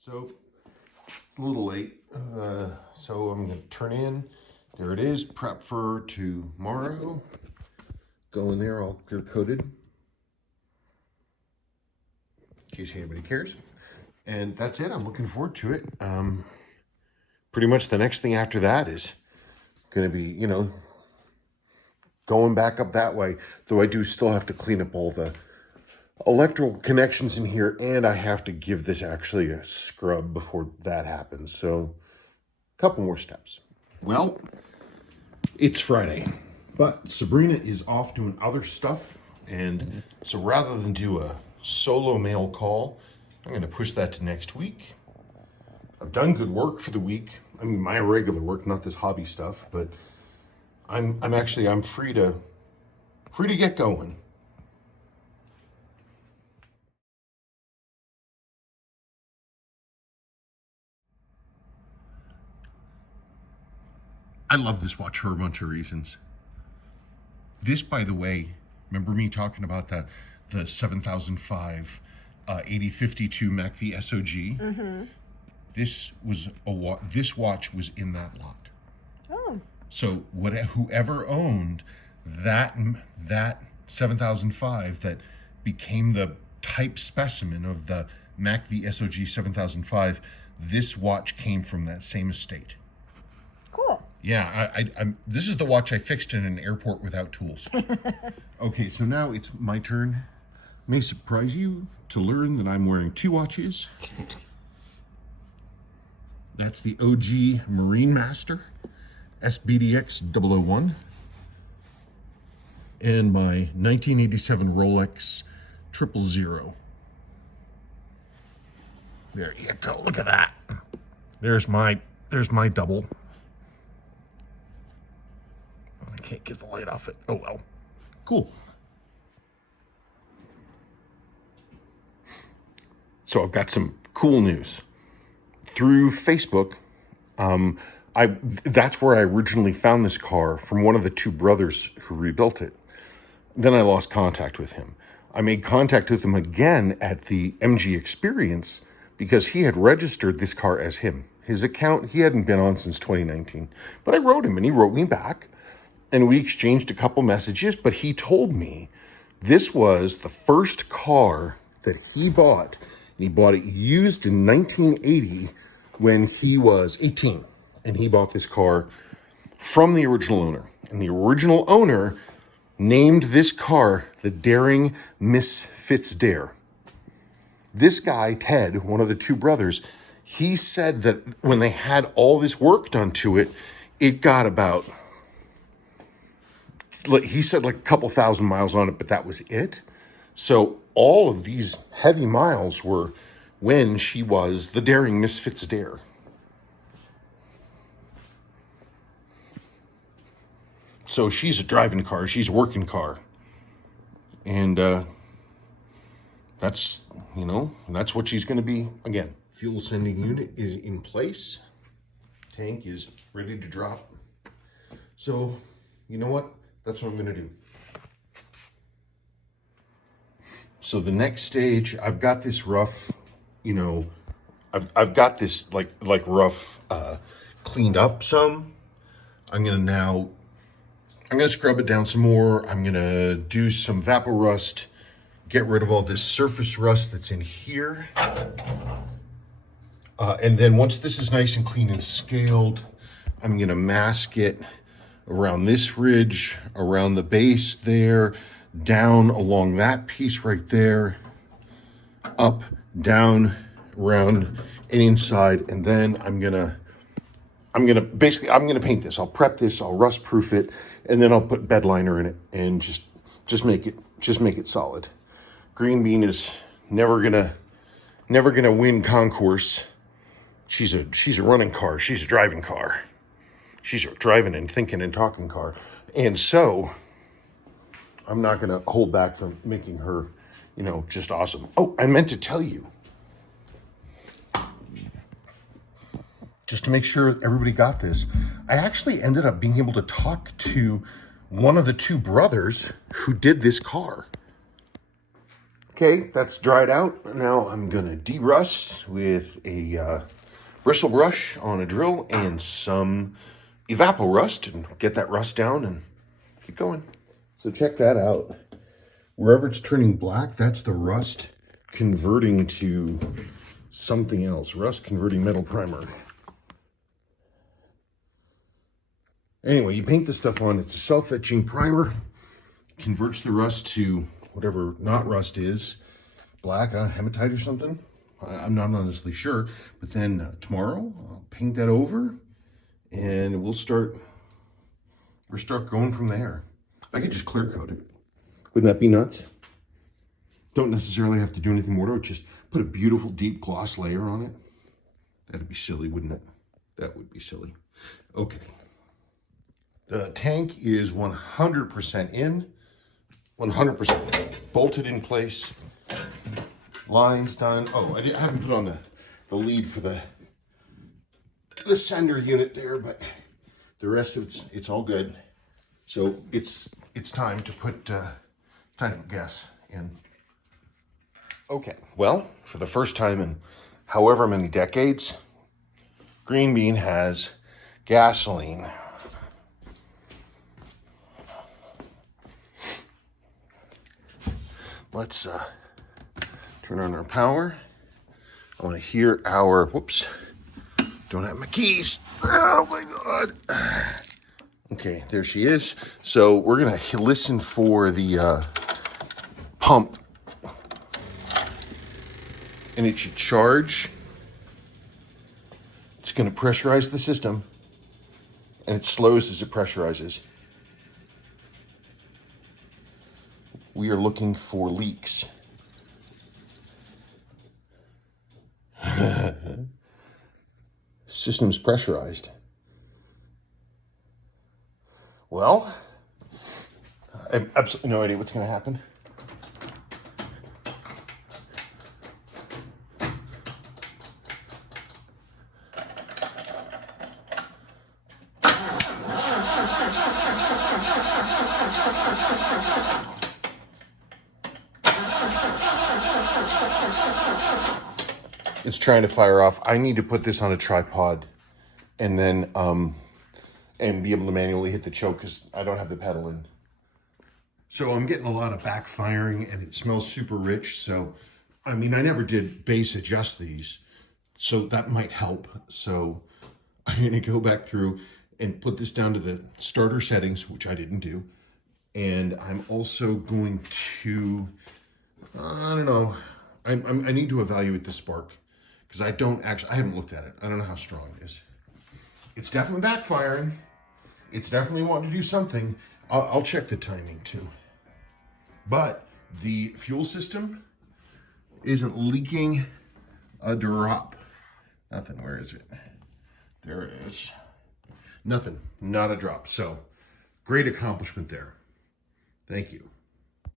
So it's a little late, so I'm going to turn in. There it is, prep for tomorrow. Go in there, all clear coated, in case anybody cares. And that's it. I'm looking forward to it. Pretty much the next thing after that is going to be, you know, going back up that way. Though I do still have to clean up all the electrical connections in here, and I have to give this actually a scrub before that happens. So a couple more steps. Well, it's Friday, but Sabrina is off doing other stuff. And so rather than do a solo mail call, I'm going to push that to next week. I've done good work for the week. I mean, my regular work, not this hobby stuff, but I'm free to get going. I love this watch for a bunch of reasons. This, by the way, remember me talking about the 7005 8052 MACV SOG? Mm-hmm. This watch was in that lot. Oh. So whoever owned that 7005 that became the type specimen of the MACV SOG 7005, this watch came from that same estate. Cool. Yeah, I'm. This is the watch I fixed in an airport without tools. Okay, so now it's my turn. May surprise you to learn that I'm wearing two watches. That's the OG Marine Master SBDX 001 and my 1987 Rolex 000. There you go. Look at that. There's my double. I can't get the light off it. Oh well. Cool. So I've got some cool news. Through Facebook, that's where I originally found this car from one of the two brothers who rebuilt it. Then I lost contact with him. I made contact with him again at the MG Experience because he had registered this car as him. His account, he hadn't been on since 2019. But I wrote him and he wrote me back. And we exchanged a couple messages, but he told me this was the first car that he bought. And he bought it used in 1980 when he was 18. And he bought this car from the original owner. And the original owner named this car the Daring Misfits Dare. This guy, Ted, one of the two brothers, he said that when they had all this work done to it, it got about... he said like a couple thousand miles on it, but that was it. So all of these heavy miles were when she was the Daring Misfits Dare. So she's a driving car, she's a working car. And that's what she's going to be. Again, fuel sending unit is in place. Tank is ready to drop. So, you know what? That's what I'm going to do. So the next stage, I've got this rough, I've got this like rough cleaned up some. I'm going to scrub it down some more. I'm going to do some vapor rust, get rid of all this surface rust that's in here. And then once this is nice and clean and scaled, I'm going to mask it around this ridge, around the base there, down along that piece right there, up, down, around, and inside. And then I'm gonna paint this. I'll prep this, I'll rust proof it, and then I'll put bed liner in it and just make it solid. Greenbean is never gonna win concourse. She's a running car, she's a driving car. She's a driving and thinking and talking car. And so I'm not going to hold back from making her, just awesome. Oh, I meant to tell you, just to make sure everybody got this, I actually ended up being able to talk to one of the two brothers who did this car. Okay, that's dried out. Now I'm gonna derust with a bristle brush on a drill and some evapor rust and get that rust down and keep going. So check that out. Wherever it's turning black, that's the rust converting to something else. Rust converting metal primer. Anyway, you paint this stuff on. It's a self-etching primer. Converts the rust to whatever not rust is. Black, hematite or something. I'm not honestly sure. But then tomorrow, I'll paint that over and we'll start going from there. I could just clear coat it. Wouldn't that be nuts? Don't necessarily have to do anything more to it. Just put a beautiful deep gloss layer on it. That'd be silly, wouldn't it? That would be silly. Okay. The tank is 100% in, 100% bolted in place. Lines done. Oh, I haven't put on the lead for the sender unit there, but the rest of it's all good. So it's time to put gas in. Okay, well, for the first time in however many decades, Greenbean has gasoline. Let's turn on our power. I want to hear our, whoops, don't have my keys. Oh my God. Okay, there she is. So we're gonna listen for the pump. And it should charge. It's gonna pressurize the system. And it slows as it pressurizes. We are looking for leaks. System's pressurized. Well, I have absolutely no idea what's going to happen. It's trying to fire off. I need to put this on a tripod and then and be able to manually hit the choke because I don't have the pedal in. So I'm getting a lot of backfiring and it smells super rich. So, I mean, I never did base adjust these, so that might help. So I'm going to go back through and put this down to the starter settings, which I didn't do. And I'm also going to, I don't know, I need to evaluate the spark because I haven't looked at it. I don't know how strong it is. It's definitely backfiring. It's definitely wanting to do something. I'll check the timing too. But the fuel system isn't leaking a drop. Nothing, where is it? There it is. Nothing, not a drop. So great accomplishment there. Thank you.